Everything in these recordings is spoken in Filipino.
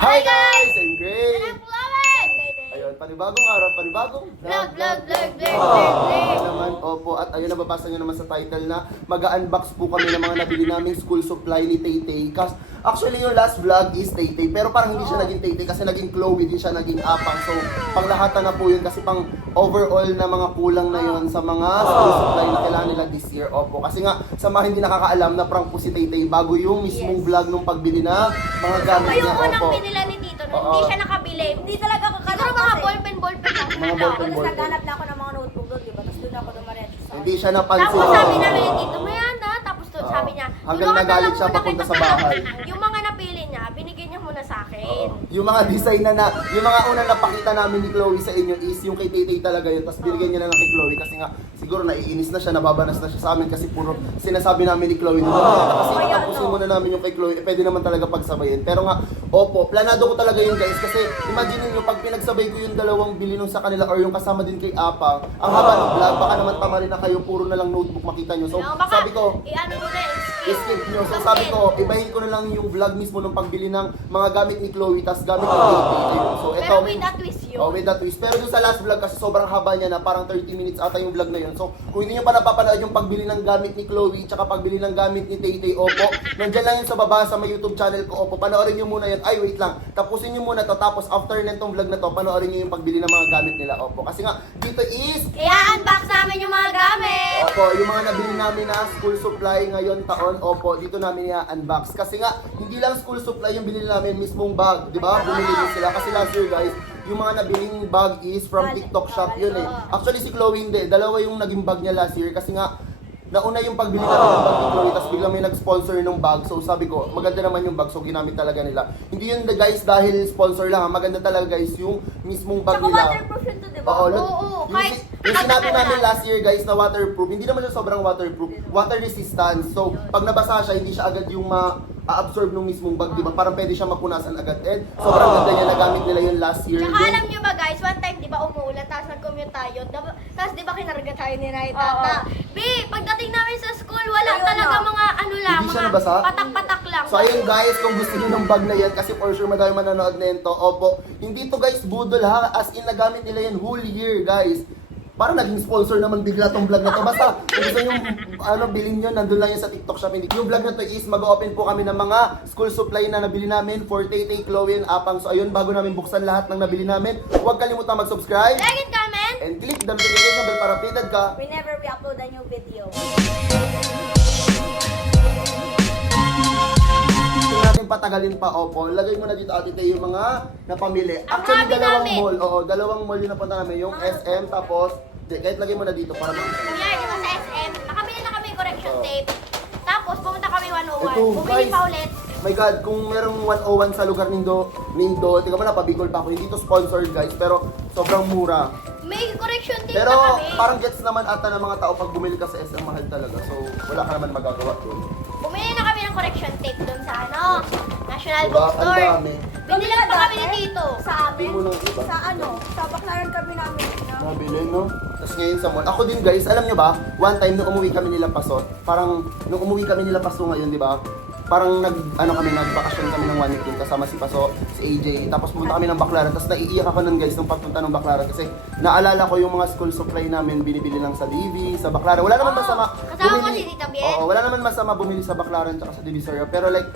Hi guys! I'm Gray! Anak Flowet! Ayun, panibagong araw, panibagong Vlog! naman, opo, at ayun, nababasa nyo naman sa title na mag-unbox po kami ng mga nabili naming school supply ni Tay-Tay. Actually, yung last vlog is Tay-Tay, pero parang hindi siya naging Tay-Tay kasi naging Chloe, hindi siya naging Apang. So, panglahatan na po yun kasi pang overall na mga kulang na yun sa mga school supply na kailangan nila this year, opo. Kasi nga, sa mga hindi nakakaalam na prank po si Tay-Tay bago yung mismong vlog nung pagbili na mga gamit niya, Yung unang opo. binila ni Tito, hindi siya nakabili. Hindi talaga ako siguro mga ballpen lang. Mga ballpen. Tapos naghanap na ako ng mga notebook doon, di ba? Tapos doon ako dumaretso sa... Hindi siya napansin. Tapos sabi namin ni Tito, Mayanda. Tapos sabi niya, Hanggang "Tulungan nagalit na lang siya muna papunta kita sa bahay." Yung mga napili niya, binigyan niya muna sa akin. Yung mga design yung mga unang napakita namin ni Chloe sa inyo is yung kay Tay-Tay talaga yun. Tapos binigyan niya na lang kay Chloe kasi nga siguro naiinis na siya, nababanas na siya sa amin kasi puro sinasabi namin ni Chloe. Kasi tapusin muna namin yung kay Chloe, pwede naman talaga pagsabayin. Pero nga, opo, planado ko talaga yun guys kasi imagine niyo pag pinagsabay ko yung dalawang bili nung sa kanila or yung kasama din kay Apa, ang haba ng vlog, baka naman tamarin na kayo, puro na lang notebook makita nyo. So, Baka, sabi ko, i-ano mo na, skip nyo. So sabi ko, ibahin ko na lang yung vlog mismo ng pagbili ng mga gamit ni Chloe, tas gamit ng Tay-Tay. So ito, Pero with a twist yun. with a twist. Pero dun sa last vlog kasi sobrang haba niya na parang 30 minutes ata yung vlog na yun. So kung hindi nyo pa napapanood yung pagbili ng gamit ni Chloe tsaka pagbili ng gamit ni Tay-Tay, opo, nandyan lang yun sa baba sa may YouTube channel ko, opo, panoorin nyo muna yun. Ay, wait lang, tapusin nyo muna to, tapos after nitong vlog na to, panoorin nyo yung pagbili ng mga gamit nila, opo. Kasi nga, dito is I-unbox namin yung mga gamit. opo, yung mga nabili namin na school supply ngayon taon, opo, dito namin i-unbox. Kasi nga, hindi lang school supply yung binili namin, mismong bag, di ba? Bumili din sila. Kasi last year, guys, yung mga nabiling bag is from TikTok shop yun eh. Actually, si Chloe hindi. Dalawa yung naging bag niya last year kasi nga, nauna yung pagbili namin ng bag ni Chloe, tapos biglang may nag-sponsor ng bag. So sabi ko, maganda naman yung bag, so ginamit talaga nila. Hindi yun guys dahil sponsor lang ha, maganda talaga guys yung mismong bag Tsaka nila. waterproof yun to, di ba? Oo, Oo, kahit yung sinabi namin last year guys na waterproof, hindi naman siya sobrang waterproof, water resistance. So, pag nabasa siya, hindi siya agad yung ma-absorb ng mismong bag, di ba? Parang pwede siya mapunasan agad. And sobrang ganda niya, nagamit nila yun last year. Tsaka alam nyo ba guys, one time di ba umuulan, tapos nag-commute tayo, tapos di ba kinarga tayo ni Raita? Pagdating namin sa school, wala Ayun talaga na. mga ano lang, Hindi siya mga nabasa? patak-patak lang. So ayun guys, kung gusto niyo ng bag na yan, kasi for sure madami manonood na yun to, opo, hindi to guys budol ha, as in nagamit nila yan whole year guys. Parang naging sponsor naman bigla tong vlog na to. Basta, kung gusto nyo bilhin nyo, nandun lang yun sa TikTok shop. Yung vlog na to is mag-open po kami ng mga school supply na nabili namin for Tay-Tay, Chloe, and Apang. So ayun, bago namin buksan lahat ng nabili namin, huwag kalimutan mag-subscribe Like and comment! and click the notification bell para updated ka. Whenever we upload a new video. Kung natin patagalin pa, opo, lagay mo na dito ate Tay yung mga napamili. Ang Actually, hobby dalawang namin. mall. Oo, dalawang mall yung napunta namin. Yung SM, tapos, kahit lagay mo na dito para makita. Kunyari, di ba sa SM, nakabili na kami correction Oo. tape. Tapos pumunta kami 101. Ito, Bumili guys. pa ulit. My God, kung merong 101 sa lugar nindo, tingnan mo na, pabigol pa ako. Hindi to sponsored guys, pero sobrang mura. May correction tape Pero na kami. parang gets naman ata ng mga tao pag bumili ka sa SM, mahal talaga. So, wala ka naman magagawa doon. Bumili na kami ng correction tape doon sa National Diba? Ang Bookstore. dami. Binili pa kami ni Tito. Sa amin? Tingin mo ng iba. Sa sa Baclaran kami namin. Nabili, no? Tapos ngayon sa mall. Ako din guys, alam nyo ba, one time nung umuwi kami nila Paso, parang nung umuwi kami nila Paso ngayon, di ba? Parang nagbakasyon kami ng 1 week doon kasama si Paso, si AJ. Tapos pumunta kami ng Baclaran. Tapos naiiyak ako nun guys nung pagpunta ng Baclaran kasi naalala ko yung mga school supply namin binibili lang sa DV, sa Baclaran. Wala naman masama. Kasama ko si Tita Bien. Oo, wala naman masama bumili sa Baclaran tsaka sa Divisoria. Pero like,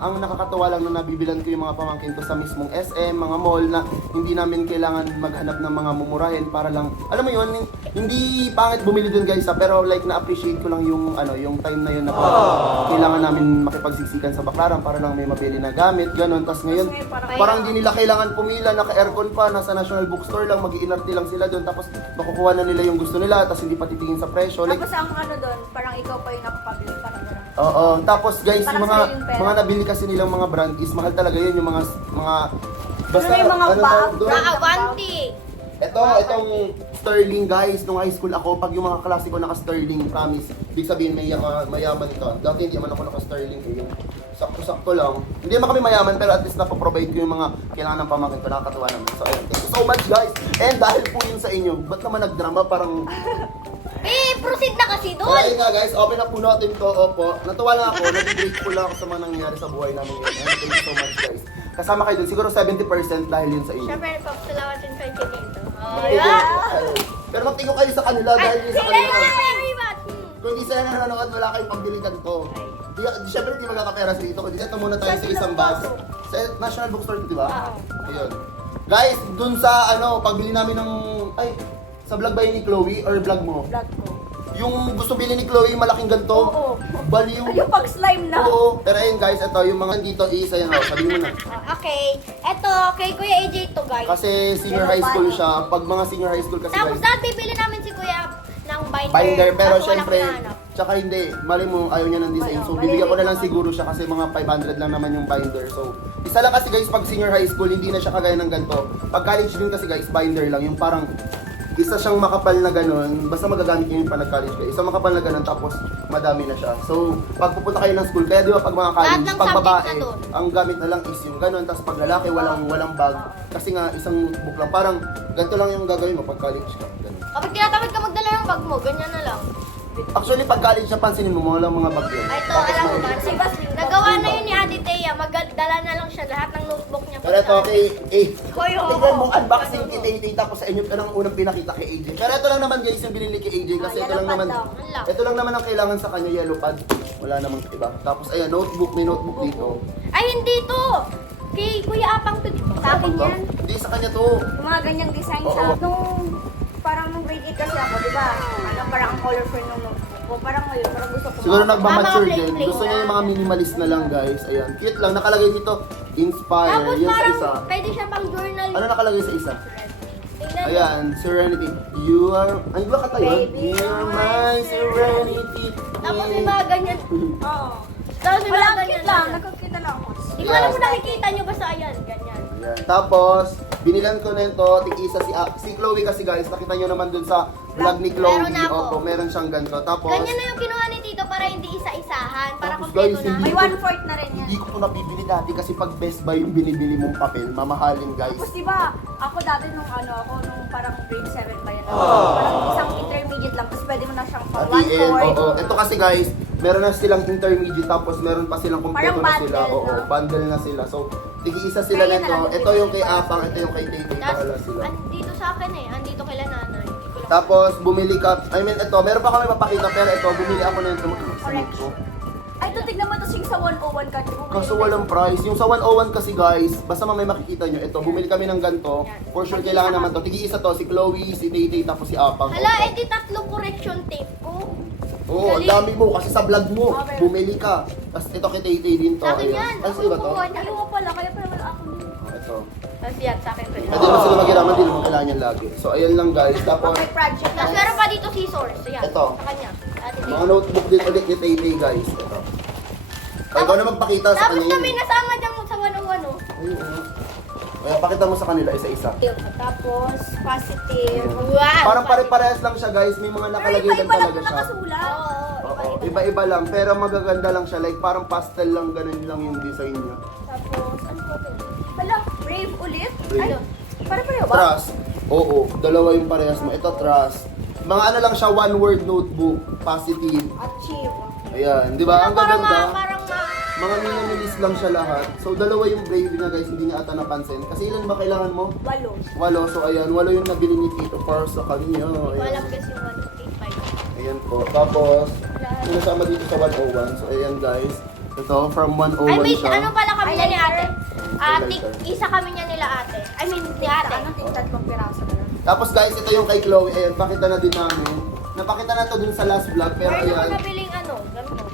ang nakakatawa lang nung nabibilan ko yung mga pamangkin ko sa mismong SM, mga mall na hindi namin kailangan maghanap ng mga mumurahin para lang, alam mo yun, hindi pangit bumili dun guys pero like na-appreciate ko lang yung yung time na yun na kailangan namin makipagsiksikan sa Baclaran para lang may mabili na gamit, ganun. Tapos ngayon, parang hindi nila kailangan pumila, naka-aircon pa, nasa National Bookstore lang, mag-iinarte lang sila doon, tapos makukuha na nila yung gusto nila, tapos hindi pa titingin sa presyo. Like, Tapos ang doon, parang ikaw pa yung nakapabili. Parang gano'n. oo, tapos guys, Parang yung mga sa'yo yung pera. mga nabili kasi nilang mga brand is mahal talaga yun, yung mga Ano yung mga bag? tawag doon? Naka-Avanti. Itong Sterling guys, nung high school ako, pag yung mga klase ko naka-Sterling, promise, ibig sabihin mayaman ito. Dati hindi naman ako naka-Sterling eh, yung sakto-sakto lang. Hindi naman kami mayaman, pero at least napaprovide ko yung mga kailangan ng pamangkin ko, nakakatuwa naman. So ayun, thank you so much guys. And dahil po yun sa inyo, ba't naman nagdrama parang... Proceed na kasi doon. Ayun nga guys, open up po natin to, opo. Natuwa lang ako, nag-grateful lang ako sa mga nangyayari sa buhay namin ngayon. And thank you so much guys. kasama kayo dun. Siguro 70% dahil yun sa inyo. Siyempre, papasalawatin kayo dito. Oh, Okay, yeah. pero magtingo kayo sa kanila dahil yun sa Sila kanila. yung very much. Kung hindi sila nanonood, wala kayong pambili ganito. Siyempre, hindi magkakapera sa dito. Kundi ito muna tayo sa isang bus. Sa National Bookstore, di ba? Oo. Ayun. Guys, dun sa pagbili namin ng... sa vlog ba yun ni Chloe or vlog mo? Vlog ko. Yung gusto bilhin ni Chloe, malaking ganito. Oo. Baliw. Yung pag slime na. Oo. Pero ayun guys, ito yung mga dito isa yan. Sabi mo na. Okay. Eto, kay Kuya AJ to guys. Kasi senior high school siya. Pag mga senior high school kasi Tapos guys, dati bili namin si Kuya ng binder. binder. Pero Kaso wala syempre, akong nahanap. tsaka hindi. Mali mo, ayaw niya ng design. So, bibigyan ko na lang siguro siya kasi mga 500 lang naman yung binder. So, isa lang kasi guys, pag senior high school, hindi na siya kagaya ng ganito. Pag college din kasi guys, binder lang. Yung parang isa siyang makapal na ganun, basta magagamit niyo yung pag-college kayo. Isa makapal na ganun, tapos madami na siya. So, pag pupunta kayo ng school, kaya di ba pag mga Lahat college, ng pag subject babae, na doon. ang gamit na lang is yung ganun, tapos pag lalaki, walang bag. Kasi nga, isang notebook lang. Parang, ganito lang yung gagawin mo pag college ka. Ganun. Kapag tinatamad ka magdala ng bag mo, ganyan na lang. Actually, pag college na pansinin mo, walang mga bag yun. Ay, ito, Tapos alam mo may- ba? Si Bas, nagawa na yun ni Ate Thea. Magdala na lang siya lahat ng notebook niya. Pero ito, kay Hoy, ho, tingnan mo, ho. unboxing kay Tay tapos sa inyo ka nang unang pinakita kay AJ. Pero ito lang naman guys, yung binili kay AJ kasi ito yellow lang pad naman, daw. Wala. ito lang naman ang kailangan sa kanya, yellow pad. Wala namang iba. Tapos ayan, notebook, may notebook dito. Ay, hindi to. Kay Kuya Apang to. Sa akin yan. Hindi sa kanya to. Yung mga ganyang design Oo. sa parang nung grade 8 kasi ako, di ba? Parang ang colorful nung notebook ko. Parang ngayon, parang gusto ko. Siguro nagmamature mga din. plain-plain Gusto niya lang. yung mga minimalist na lang guys. Ayan, cute lang. Nakalagay dito, inspire. Tapos Yan sa parang isa. pwede siya pang journal. Ano nakalagay sa isa? Tingnan niyo. Ayan, Serenity. You are... Ay, ba kata yun? Baby, You're my serenity. Tapos may mga ganyan. Oo. Tapos may Wala, mga cute ganyan. lang. Nagkakita lang ako. Hindi ko alam kung nakikita niyo basta ayan, ganyan. Ayan. Tapos, binilan ko na ito, tig-isa si Chloe kasi guys, nakita nyo naman dun sa vlog ni Chloe. Meron na ako. Opo, meron siyang ganito. Tapos, Ganyan na yung kinuha ni Tito para hindi isa-isahan. Para Tapos, kompleto guys, na. May 1/4 na rin yan. hindi ko ito nabibili dati kasi pag Best Buy yung binibili mong papel, mamahalin guys. Tapos diba, ako dati nung parang grade 7 pa yan. Parang isang intermediate lang, tapos pwede mo na siyang pang At the end, 1/4. oo. Ito kasi guys, meron na silang intermediate tapos meron pa silang kompleto Parang na sila. bundle, Oo, no? bundle na sila. So, tig-isa sila Kaya na nito. lang Ito yung kay bibili. Apang, ito yung kay Taytay. Tapos, Bahala sila. andito sa akin eh. Andito kay nanay. Hindi ko lang- Tapos, bumili ka, I mean, ito, meron pa kami papakita, pero ito, bumili ako na ito. Correction. Ay, ito tignan mo ito yung sa 101 ka. Kaso walang price. Yung sa 101 kasi guys, basta mamay makikita nyo, ito, bumili kami ng ganito. For sure, kailangan naman to. Tigi-isa to, si Chloe, si Taytay, tapos si Apang. Hala, edi tatlong correction tape ko. Oo, ang dami mo, kasi sa vlog mo, Okay. bumili ka. Tapos ito kay Taytay din to. Sa akin Ayan. yan. Ay, sa'yo ba to? kumukuha niya. Ayaw pala, kaya pala wala ako. Ito. Tapos yan, sa akin ko Pwede naman sila magiraman, hindi naman kailangan yan lagi. So, ayan lang guys. Tapos, May project Tapos meron pa dito scissors. Ayan. Ito. Sa kanya. Ate mga Tito. notebook din ulit ni Taytay guys. Ito. Ay, ikaw na magpakita sa Tapos kanila. kami nasama dyan sa 101 oh. Ayun. Kaya pakita mo sa kanila isa-isa. Tapos, positive. Wow! Parang pare-parehas lang siya guys. May mga Pero nakalagay lang iba-iba lang talaga po siya. nakasulat. Oo, Oo, iba-iba lang. Pero magaganda lang siya. Like parang pastel lang, ganun lang yung design niya. Tapos, ano ba ito? Hala, brave ulit? Brave. Ano? Para-pareho ba? Trust. Oo, dalawa yung parehas mo. Ito, trust. Mga ano lang siya, one word notebook. Positive. Achieve. Ayan, di ba? Ang Parang gaganda. Mga minimalist lang siya lahat. So, dalawa yung brave niya guys, hindi niya ata napansin. Kasi ilan ba kailangan mo? 8. 8. So, ayan, 8 yung nabili ni Tito para sa kanya. Walang Ayan. guess yung 185. Ayan po. Tapos, yung nasama dito sa 101. So, ayan guys. Ito, from 101 Ay, may siya. ano pala kami niya ni ate? Highlighter. Isa kami niya nila ate. I mean, ni ate. Ano, tingtad kong piraso na lang. Tapos guys, ito yung kay Chloe. Ayan, pakita na din namin. Napakita na to dun sa last vlog. Pero Meron ako ayan, nabiling ano, ganito.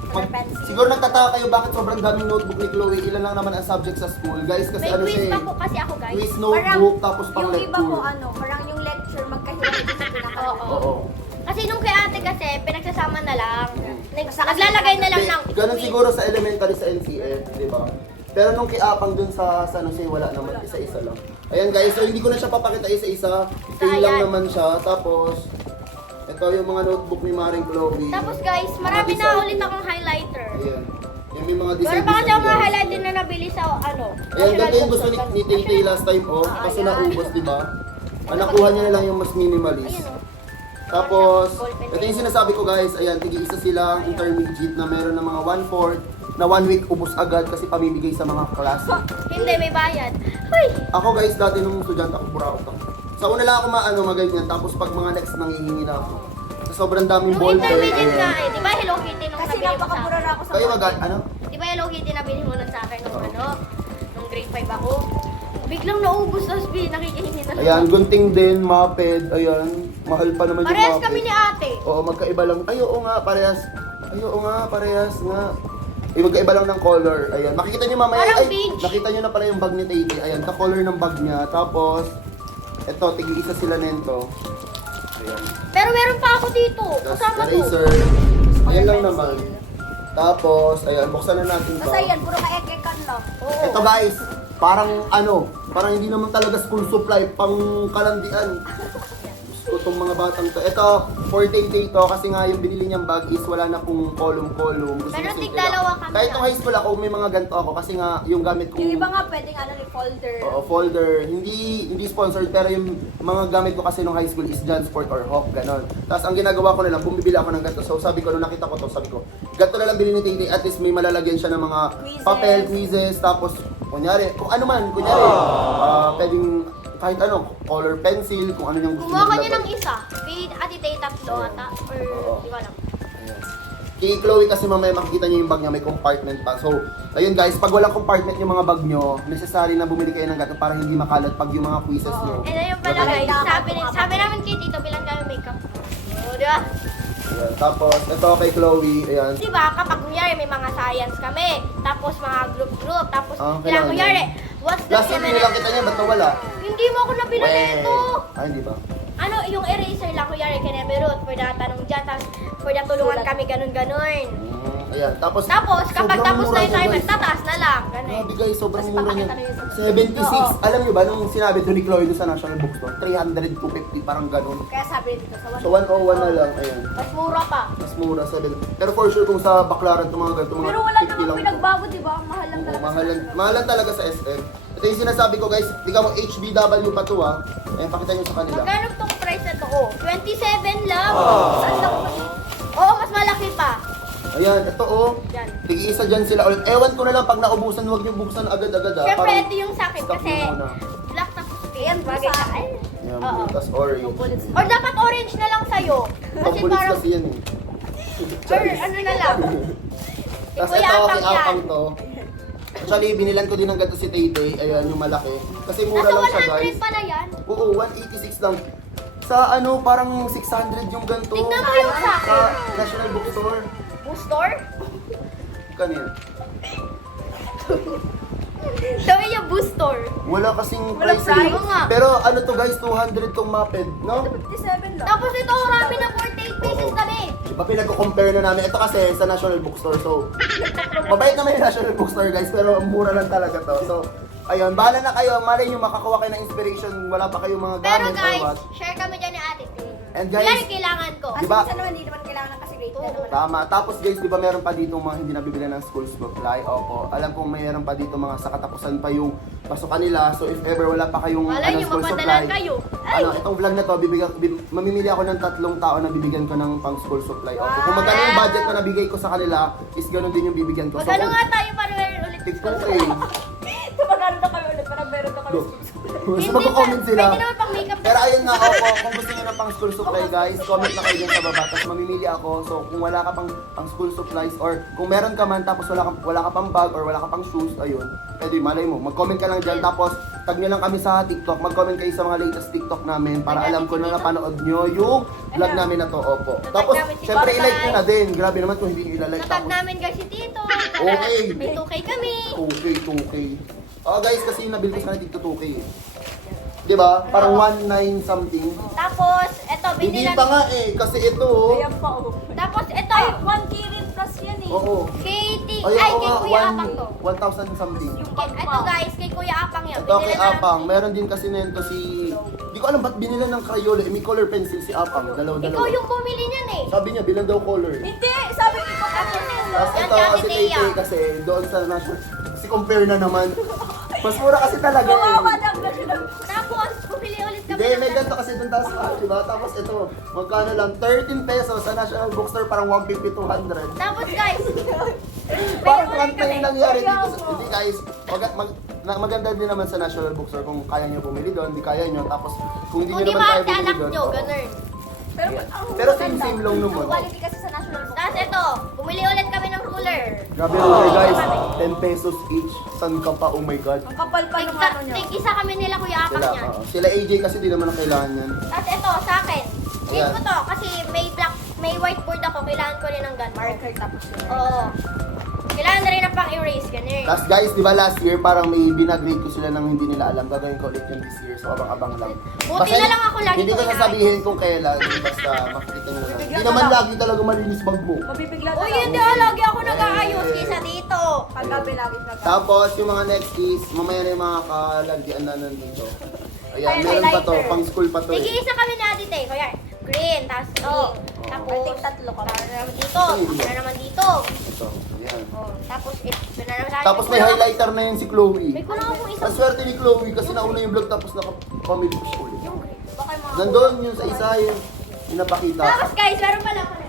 siguro nagtataka kayo bakit sobrang daming notebook ni Chloe. Ilan lang naman ang subject sa school. Guys, kasi May ano quiz siya pa eh. po kasi ako guys. Quiz notebook, tapos pang Yung iba ko lecture. parang yung lecture, magkahiwalay sa pinaka. Oo. Oo. Kasi nung kay ate kasi, pinagsasama na lang. Naglalagay na lang ng Hindi, ganun siguro sa elementary sa NCF, di ba? Pero nung kiapang dun sa San Jose, wala naman, isa-isa lang. Ayan guys, so hindi ko na siya papakita isa-isa. Plain lang Ayan. naman siya. Tapos, ito yung mga notebook ni Maring Chloe. Tapos guys, marami Mga na design. ulit akong highlighter. Ayan. Yung may mga design. Meron pa kasi akong mga guys. highlighter na nabili sa ano. Ayan, National ganito yung gusto Bookstore. ni Tay last time, oh. Kaso ayan. naubos, di ba? Ang nakuha niya na lang yung mas minimalist. Ayan, oh. Tapos, Ballpen ito yung sinasabi ko guys, ayan, tig-isa silang intermediate na meron ng mga 1/4, na 1 week ubos agad kasi pamimigay sa mga klase. Hindi, may bayad. Hoy! Ako guys, dati nung estudyante ako, buraot ako. Sa una lang ako maganyan, tapos pag mga next nangihingi na ako. Sa sobrang daming Yung ball pen. intermediate nga ayan. eh. Di ba Hello Kitty nung Kasi nabili mo sa napakamura na ako sa Kayo ano? Di ba Hello Kitty nabili mo nun sa akin nung nung grade 5 ako? Biglang naubos, tapos nakikihingi na lang. Ayan, gunting din, maped, ayan. Mahal pa naman yung Parehas maped. kami ni ate. Oo, magkaiba lang. Ay, oo nga, parehas. Ay, oo nga, parehas nga. Magkaiba lang ng color. Ayan, makikita niyo mamaya. Parang Ay, beige. nakita niyo na pala yung bag ni Titi. Ayan, ka-color ng bag niya. Tapos, eto, tig-isa sila nento. Ayan. Pero meron pa ako dito. Tapos, Kasama ko. eraser. Ayan lang naman. Tapos, ayan, buksan na natin to. Basta yan, puro ka-ekekan lang. Oo. Ito guys, parang hindi naman talaga school supply, pang kalandian. Gusto itong mga batang to. Ito, for day to kasi nga yung binili niyang bag is wala na pong column-column. Gusto Pero ko simple tigdalawa lang. kami Kahit lang. nung high school ako, may mga ganito ako kasi nga yung gamit kong Yung iba nga pwedeng folder. folder. Hindi sponsored pero yung mga gamit ko kasi nung high school is Jansport or Hawk, ganon. Tapos ang ginagawa ko na lang, bumibili ako ng ganito. So sabi ko, nung nakita ko to, sabi ko, ganito na lang bilhin ni Titi, at least may malalagyan siya ng mga Quizzes. papel, quizzes, tapos kunyari, kung ano man, kunyari, pwedeng kahit ano, color pencil, kung ano yung gusto Kumuha ka niyang niya ng lagay. isa. Kay Ate Tay tatlo ata. Or Oo. di ko alam. Ayan. Kay Chloe kasi mamaya makikita niyo yung bag niya, may compartment pa. So, ayun guys, pag walang compartment yung mga bag niyo, necessary na bumili kayo ng ganito para hindi makalat pag yung mga quizzes niyo. And ayun pala guys, sabi namin kay Tito bilang kami makeup. Oo, di ba? Ayan. Tapos, ito kay Chloe, ayan. Di ba, kapag kunyari may mga science kami, tapos mga group, tapos kailangan kunyari, what's the Last year, nilang kita niya, ba't nawala? Hindi mo ako nabila nito. Ay, hindi ba? Ano, yung eraser lang, kunyari, kinemerot, for the tanong dyan, tapos for the tulungan kami, ganun-ganun. Ayan, tapos Tapos, kapag sobrang tapos mura na yung niya, timer, guys. tataas na lang, ganun. Grabe guys, sobrang Tapos mura niya. papakita na yun sa- 76. Oo. Alam niyo ba, nung sinabi to ni Chloe doon sa National Bookstore, 300 to 50, parang ganun. Kaya sabi dito sa So 101 na lang, ayan. Mas mura pa. Mas mura, 7. Pero for sure kung sa Baclaran, itong mga ganito, mga Pero wala 50 namang lang to. pinagbago, di ba? Ang mahal lang Oo, talaga. mahalan talaga sa SM. Ito yung sinasabi ko guys, di ka mo HBW pa to ha. Ayan, pakita nyo sa kanila. Magkano tong price na to? Oh, 27 lang. Saan lang ba? Oo, mas malaki pa. Ayan, ito oh. Yan. Tig-isa dyan sila ulit. Ewan ko na lang pag naubusan, huwag niyo buksan agad-agad ha. Siyempre, Parang ito yung sa akin stock kasi niyo muna. black tapos pink. Ayan, Bagay sa sa akin. akin. Ayan, Oo. tapos orange. Bullets. Or dapat orange na lang sa'yo. Kasi Pambulis parang, kasi yan eh. or ano na lang. Tapos Kuya ito, Apang yan. apang to. Actually, binilan ko din ng ganito si Tay-Tay. Ayan, yung malaki. Kasi mura Nasa lang siya guys. 100 pala yan. Oo, 186 lang. Sa ano, parang 600 yung ganito. Tignan mo yung sa Sa akin. National Bookstore. Bookstore? Kanina. Sabi niya bookstore. Wala kasing Walang price. price. eh. Oo nga. Pero ano to guys, 200 tong maped, no? 57 lang. Tapos ito, marami na 48 pesos Oo. kami. Diba pinag-compare na namin. Ito kasi sa National Bookstore. So, mabait naman yung National Bookstore guys, pero mura lang talaga to. So, ayun, bahala na kayo. Malay nyo, makakuha kayo ng inspiration. Wala pa kayong mga Pero gamit or guys, what. share kami dyan ni Ate Tin. And guys, Yan ang kailangan ko. Kasi Diba? minsan naman, hindi naman kailangan kasi grade 10 naman. tama. Tapos guys, di ba meron pa dito mga hindi nabibili ng school supply? Opo. Alam kong mayroon pa dito mga sa katapusan pa yung pasukan nila. So if ever wala pa kayong Malay niyo, school mapadalan supply. kayo. Ay! Itong vlog na to, mamimili ako ng 3 tao na bibigyan ko ng pang school supply. Opo. Kung Wow! magkano yung budget na nabigay ko sa kanila, is ganun din yung bibigyan ko. Magkano nga tayo para meron ulit? Tumagano na kami ulit, parang meron na kami. Mas mag-comment sila. Pwede naman pang makeup. Pero ayun nga, opo, kung gusto niyo ng pang school supply guys, comment na kayo dyan sa baba. Tapos mamimili ako. So kung wala ka pang school supplies or kung meron ka man tapos wala ka pang bag or wala ka pang shoes, ayun, pwede malay mo. Mag-comment ka lang dyan tapos tag nyo lang kami sa TikTok. Mag-comment kayo sa mga latest TikTok namin para alam ko na napanood nyo yung vlog namin na to, opo. Tapos, namin si syempre Papay. i-like nyo na din. Grabe naman kung hindi nyo ilalike. Natag Tapos, namin guys si Tito. Okay. May 2K kami. 2K. Oh guys, kasi yung nabili ko sa dito 2K. Diba? Parang 19 something. Tapos, eto, Hindi binila. pa nga eh, kasi ito oh. Ayan pa, oh. Tapos, eto. Ay, 1K rin plus yan eh. Oo. Kay Ay, kay oo nga, Kuya Apang to. 1,000 something. Ito guys, kay Kuya Apang yan. Ito kay Binila namin Apang, si- meron din kasi nito si... Di ko alam ba't binila ng Crayola, may color pencil si Apang, dalaw-dalaw. Ikaw yung bumili niyan eh. Sabi niya, bilang daw color. Hindi, sabi ko pa kasi Tapos Yan ito, si Ate si Thea. Tay kasi doon sa national... Kasi compare na naman. Mas mura kasi talaga kawawa eh. lang na siya. Tapos, bumili ulit kami. Hindi, ng may ganito kasi doon taas pa, diba? Tapos ito, magkano lang, 13 pesos sa National Bookstore, parang 150, 200. Tapos guys, Bakit prank na yung nangyari dito? Hindi guys, maganda din naman sa National Bookstore kung kaya nyo bumili doon, hindi kaya nyo. Tapos kung hindi Kung nyo di naman kaya ba bumili anak doon. nyo, oo. ganun. Pero, Pero same lang naman. Ang quality kasi sa National Book. Tapos ito, bumili ulit kami ng ruler. Grabe ruler guys, 10 pesos each. San ka pa, oh my god. Ang kapal pa ng ano niya. Tig-isa kami nila Kuya Apang Sila, niyan. sila AJ kasi di naman ang kailangan yan. Tapos ito, sa akin. Need Ayan. ko to kasi may whiteboard ako. Kailangan ko rin ng gun. Marker tapos yun. Oo. Kailangan na rin ng pang-erase. Ganun. Tapos guys, di ba last year parang may binagrade ko sila nang hindi nila alam. Gagawin ko ulit yun this year. So abang-abang lang. Buti na lang ako lagi Hindi ko ko sasabihin kung kailan. Basta makikita nyo lang. Hindi naman lagi talaga malinis bag mo. Mabibigla Uy, hindi lagi ako nag-aayos kisa dito. Paggabi lagi nag Tapos yung mga next is, mamaya na yung mga kalandian na nandito. Ayan, Ay, meron pa to. highlighter. Pang school pa to Sige, eh. isa kami na dito eh. Kuya, green, tapos Oo. Tapos, I think tatlo kami. Para naman dito. Para naman dito. Ito, ayan. Oh, tapos ito na naman tayo. Tapos may highlighter na yun si Chloe. May kulang akong isang. Ang swerte ni Chloe kasi nauna yung vlog tapos nakapamili ko siya ulit. Yung green. Baka yung mga Nandun yung sa isa yung napakita. Tapos guys, meron pala ako na.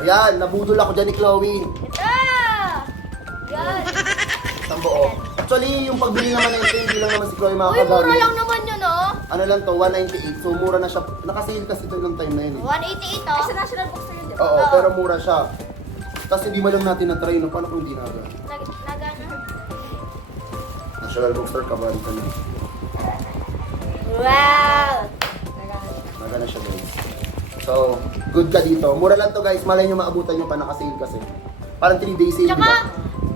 Ayan, nabudol ako dyan ni Chloe. Ito! Yan. Isang buo. Actually, yung pagbili naman na ito, hindi lang naman si Chloe Uy, makakagamit. mura lang naman yun, oh. Ano lang to, 198. So mura na siya. Nakasale kasi ito yung time na yun eh. 188, Ay, oh. sa National Bookstore yun, di ba? Oo, pero mura siya. Tapos hindi mo lang natin na-try, no? Paano kung hindi na agad? Nagana. National Bookstore, kabahan ka na. Wow! Nagana siya guys. So, good ka dito. Mura lang to guys. Malay nyo maabutan nyo pa nakasale kasi. Parang 3 days sale, di Tsaka, ba?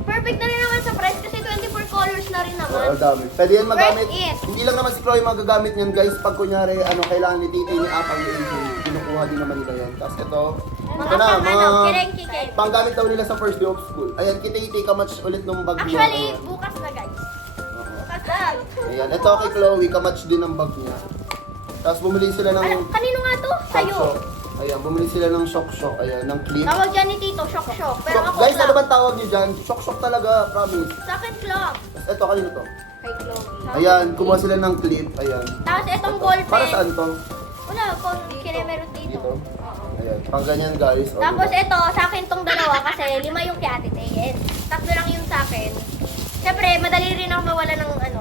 perfect na rin naman sa price kasi 24 colors na rin naman. Oo, dami. Pwede yan magamit. Worth it. Hindi lang naman si Chloe magagamit yan guys. Pag kunyari, kailangan ni Titi, ni Apang, ni AJ. Kinukuha din naman nila yan. Tapos ito, Mga ito na, pang ano, mga kireng-kikeng. panggamit daw nila sa first day of school. Ayan, Titi, kamats ulit nung bag niya. Actually, Ayan. bukas na guys. Oo. Bukas na. Ayan, ito kay Chloe, kamats din ang bag niya. Tapos bumili sila ng Ano, kanino nga to? Sa'yo. shock. Ayan, bumili sila ng shock, ayan, ng clip. Tawag dyan ni Tito, shock-shock. Pero Shock. ako Guys, ano club. ba tawag niyo dyan? Shock talaga, promise. Sa akin club. Tapos ito, kanino to? Kay Chloe. Ayan, kumuha sila ng clip, ayan. Tapos itong ballpen. Para saan to? Wala, kung kinimeron Dito? dito. Ayan, pang ganyan guys. O, Tapos diba? ito, sa akin tong dalawa kasi 5 yung kay Ate Tayen. Tatlo lang yung sa akin. Siyempre, madali rin ako mawala ng ano.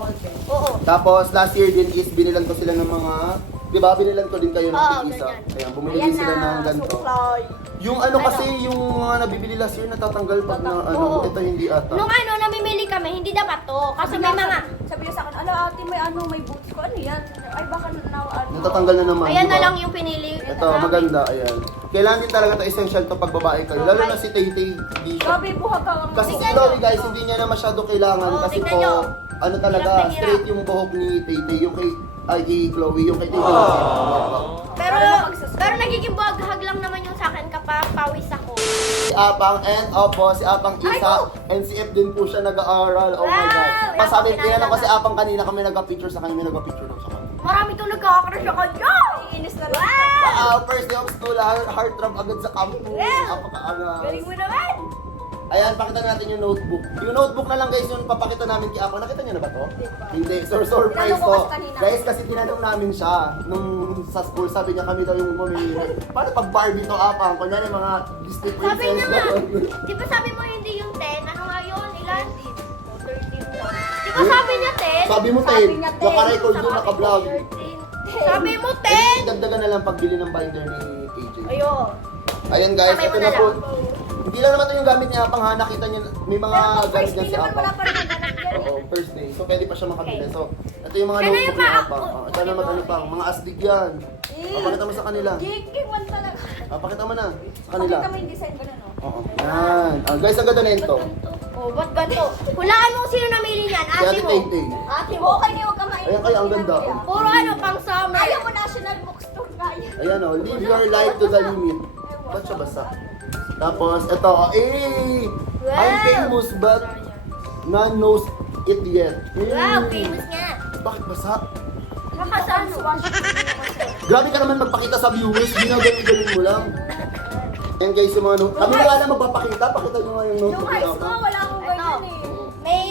Oo. Tapos last year din is binilan ko sila ng mga, di ba binilan ko din kayo ng Oo, tig-isa. ganyan. Ayan, bumili din sila ng ganito. suklay. Yung ano kasi, yung mga nabibili last year natatanggal pag na Oo. ito hindi ata. Nung ano, namimili kami, hindi dapat to. Kasi may mga, Sabi niya sa akin, ala ate, may boots ko. Ano yan? Ay, baka na ano. Natatanggal na naman. ayan di na ba? lang yung pinili. Ito, maganda, ayan. Kailangan din talaga ito essential to pag babae kayo. Lalo na si Tay Tay, di siya. Grabe, buhag ka lang. Kasi si Tingnan Chloe nyo. guys, hindi niya na masyado kailangan Oo, kasi tingnan po, nyo. ano talaga, Hirap na hirap. straight yung buhok ni Tay Tay, yung kay Chloe, yung kay Tay Tay. Pero, Para magsusunod. pero nagiging buhag lang naman yung sa akin kapag pawis ako. Si Apang and Opo, si Apang Isa, and si F din po siya nag-aaral. Oh my God. Wow! Pasabi, Yan po, tinanong ko si pinalala. Apang kanina kami nag-picture sa kanya, may nag-picture daw sa kanya. Marami kang nagkakakrush sa kanya! Iinis na rin. Wow! First day of school, heart throb agad sa campus. Wow! Apaka-angas. Galing mo naman! Ayan, pakita natin yung notebook. Yung notebook na lang guys, yung papakita namin kay Apang. Nakita niyo na ba to? Hindi. Surprise Tinanong ko to. kasi kanina. Guys, kasi tinanong namin siya nung sa school. Sabi niya kami daw yung mamili. Paano pag Barbie to Apang? Kunyari mga Disney Sabi princess. niya nga, gano'n. di ba sabi mo hindi yung 10? Ano nga yun? Ilan? 13 lang. Di ba sabi niya 10? Sabi mo, Sabi Ten. niya, Ten. Naka-record doon, naka-vlog. 13. Sabi mo 10! Dagdagan na lang pagbili ng binder ni AJ. Ayun. Ayan guys, Kamay mo ito na na po. lang. Hindi lang naman ito yung gamit niya Apang ha. Nakita niyo, may mga Pero gamit first niya day si naman, Apang. wala pa rin naghanap yan. Oo, first day. So pwede pa siya makabili. So, ito yung mga Ano notebook yung ni pa- Apang. Oh, ito naman ano pang, mga astig yan. Papakita mo sa kanila. Geeking one talaga. Papakita mo na sa kanila. Pakita mo yung design ko na, no? Oo. Yan. Guys, ang ganda na ito. Oh, ba't ganito? Hulaan mo kung sino namili niyan. Si Ate Ate mo. Tay Tay. Ate mo, okay niyo ka mainit. Ayan kaya, ang ganda. Puro ano, pang summer. Ayaw mo National Bookstore nga yan. Ayan o, live your life to the limit. Ba't siya basa? Tapos, ito, Wow. I'm famous but none knows it yet. Wow, famous nga. Bakit basa? Nakasano? Grabe ka naman magpakita sa viewers, ginagaling-galing mo lang. Ayan guys, yung mga note. Kami na nga lang magpapakita, pakita nyo nga yung Yung notebook high ni school, Apang. wala akong Ito. ganyan eh. May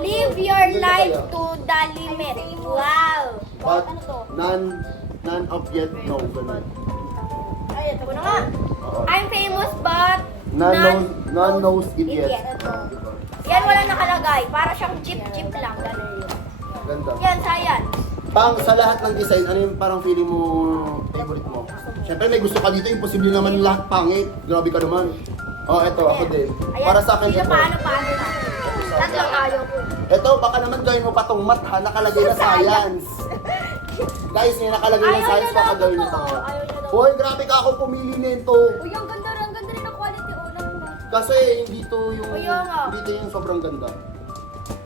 live your life to the limit. Wow. But Ano to? none of yet know. Ganun. Ay, ito Ano nga? Oo. I'm famous but Non-nose idiot. Idiot. Yan, wala nakalagay. Para siyang jeep lang. Ganun. Ganda. Yan, science. Sa lahat ng design, ano yung parang feeling mo favorite mo? Siyempre may gusto ka dito, imposible naman lahat pangit. Grabe ka naman. Oh, eto, ako din. Ayan, Para sa akin, sino ito. paano na. Tatlong ayaw ko. Ito, baka naman gawin mo patong math ha, nakalagay na science. Guys, may nakalagay na Ayaw science, niya baka daw gawin ito. mo pang math. Ayaw niya daw. Hoy, grabe ka ako pumili nito. Uy, ang ganda rin ang quality. Oh, lang ba? Kasi hindi to yung, Kaya nga. hindi to yung sobrang ganda.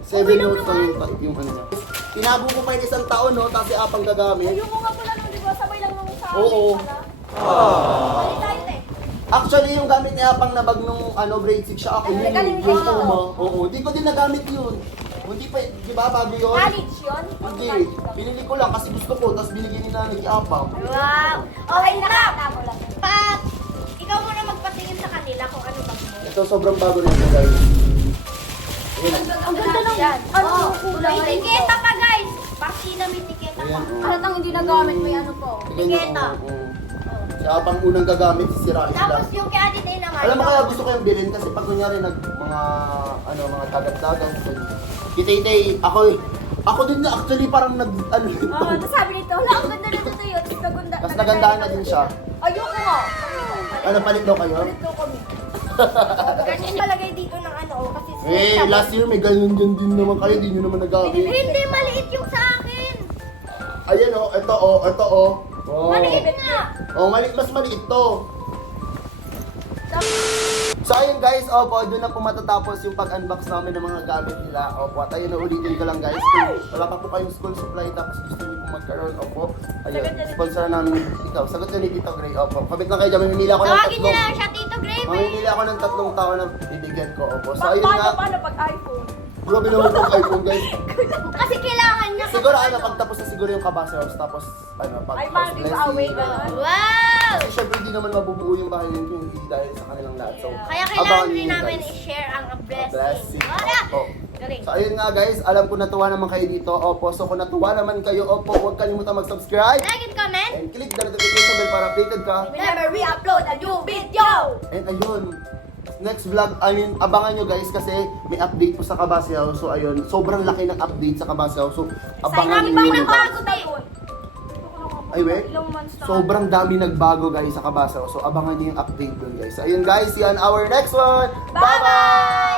7 notes lang yung ano niya. Tinago ko pa yung isang taon, no? Tapos apang gagamit. Ayoko nga pala nung, di ba? Sabay lang nung sa akin Oo. pala. Balik tayo, Actually, yung gamit niya pang nabag nung grade 6 siya ako. Ay, Yung galing yung ka. Puma. Oo, hindi ko din nagamit yun. Hindi pa, di ba, bago yun? College yun? Hindi, binili ko lang kasi gusto ko, tapos binigyan ni nanay Apang. Wow! Okay, Okay, nakakata mo lang. Pat, ikaw muna magpatingin sa kanila kung ano bag mo. Ito, sobrang bago na ito, guys. Ayan. Ang ganda lang yan. Ano yung kulay? May tiketa pa, guys! Pasina may tiketa pa. Ayan, oh. Halatang hindi nagamit, may ano po. Tignan niyo, Tiketa. oo. Si Apang unang gagamit, sisirain sila. Tapos yung kay Ate Day naman. Alam mo kaya gusto ko yung bilhin kasi pag kunyari mga dagat-dagat. Ako din na actually parang Oo, tapos sabi nito, wala, ang ganda nito to yun. Mas nagandahan na din siya. Ayoko nga. Ano, palit daw kayo? Ulit ko kami. Kasi nalagay dito ng ano, kasi Last year may ganyan dyan din naman kayo, di nyo naman nagamit. Hindi, maliit yung sa akin. Ayan ito oh. Maliit nga. Mas maliit to. So ayun guys, doon na po matatapos yung pag-unbox namin ng mga gamit nila. Opo, at ayun na ulitin ko lang guys. Kung wala pa po kayong school supply tapos gusto niyo pong magkaroon, ayun, sponsor namin ikaw. Sagot yun ni Tito Gray, Kabit lang kayo dyan, mamimili ako ng Tawagin niyo tatlong. lang siya, Tito Gray. Mamimili ako ng 3 tao na bibigyan ko, So ayun nga, Paano pag iPhone? grabe naman yung iPhone guys. Kasi kailangan niya. Siguro pagtapos na siguro yung Kabase House, tapos pag Ay, house parang giveaway, gano'n. Wow! Kasi syempre hindi naman mabubuo yung bahay nito hindi dahil sa kanilang lahat. So, Kaya abangan kailangan niyo din yun, namin guys. i-share ang blessing. Blessing. Wala! Opo. Galing. So ayun nga guys, alam ko natuwa naman kayo dito. So kung natuwa naman kayo, huwag kalimutan mag-subscribe. Like and comment. And click the notification bell para updated ka. Whenever we upload a new video! And ayun, next vlog, abangan nyo guys kasi may update po sa Kabase House. So ayun, sobrang laki ng update sa Kabase House. So abangan namin nyo ba yun, guys. nagbago tayo? Ay, wait. Ilang months na. Sobrang dami nagbago guys sa Kabase House. So abangan nyo yung update dun guys. So ayun guys, see you on our next one. Bye-bye!